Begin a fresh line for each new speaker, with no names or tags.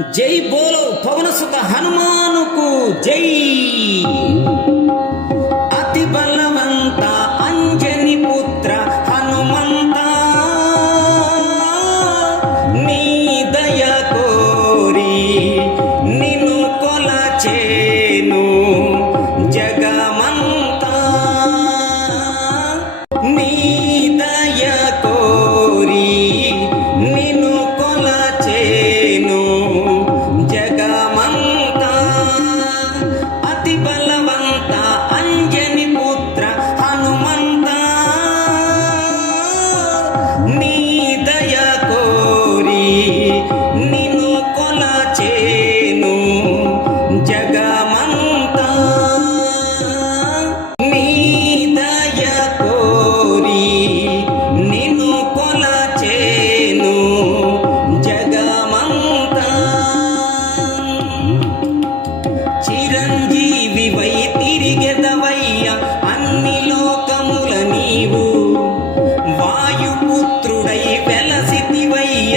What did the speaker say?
జై బోలో పవన సుత హనుమానుకు జై. తిరిగెదవయ్య అన్ని లోకముల నీవు. వాయుపుత్రుడై వెలసితివయ్య